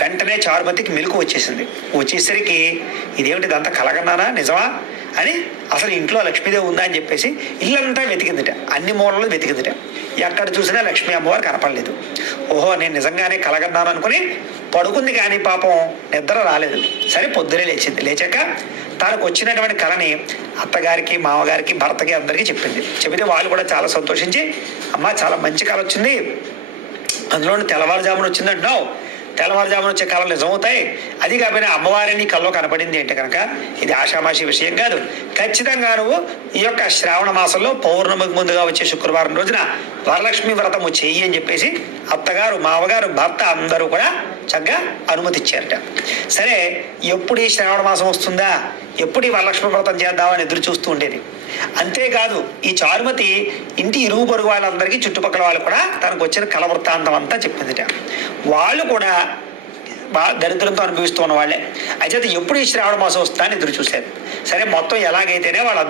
వెంటనే చారుమతికి మెలకు వచ్చేసరికి ఇదేమిటి ఇదంతా కలగన్నానా నిజమా అని అసలు ఇంట్లో లక్ష్మీదేవి ఉందా అని చెప్పేసి ఇల్లంతా వెతికిందిట, అన్ని మూలలు వెతికిందిట. ఎక్కడ చూసినా లక్ష్మీ అమ్మవారు కనపడలేదు. ఓహో నేను నిజంగానే కలగన్నాను అనుకుని పడుకుంది, కానీ పాపం నిద్ర రాలేదు. సరే పొద్దునే లేచింది. లేచాక తనకు వచ్చినటువంటి కళని అత్తగారికి, మామగారికి, భర్తకి అందరికీ చెప్తే వాళ్ళు కూడా చాలా సంతోషించి, అమ్మ చాలా మంచి కళ వచ్చింది, అందులో తెల్లవారుజామున వచ్చిందంటున్నావు, తెల్లవారుజామున వచ్చే కళలు నిజమవుతాయి, అది కాకపోయినా అమ్మవారిని కల్లో కనపడింది అంటే కనుక ఇది ఆషామాషి విషయం కాదు, ఖచ్చితంగా నువ్వు ఈ యొక్క శ్రావణ మాసంలో పౌర్ణమికి ముందుగా వచ్చే శుక్రవారం రోజున వరలక్ష్మి వ్రతము చెయ్యి అని చెప్పేసి అత్తగారు, మామగారు, భర్త అందరూ కూడా చక్కగా అనుమతిచ్చారట. సరే ఎప్పుడు ఈ శ్రావణ మాసం వస్తుందా, ఎప్పుడు ఈ వరలక్ష్మి వ్రతం చేద్దామని ఎదురు చూస్తూ ఉండేది. అంతేకాదు ఈ చారుమతి ఇంటి ఇరుగు పొరుగు వాళ్ళందరికీ, చుట్టుపక్కల వాళ్ళు కూడా తనకు వచ్చిన కళ వృత్తాంతం అంతా చెప్పిందిట. వాళ్ళు కూడా దరిద్రంతో అనుభవిస్తూ ఉన్న వాళ్ళే. అయితే ఎప్పుడు ఈ శ్రావణ మాసం వస్తుందా అని ఎదురు చూశారు. సరే మొత్తం ఎలాగైతేనే వాళ్ళు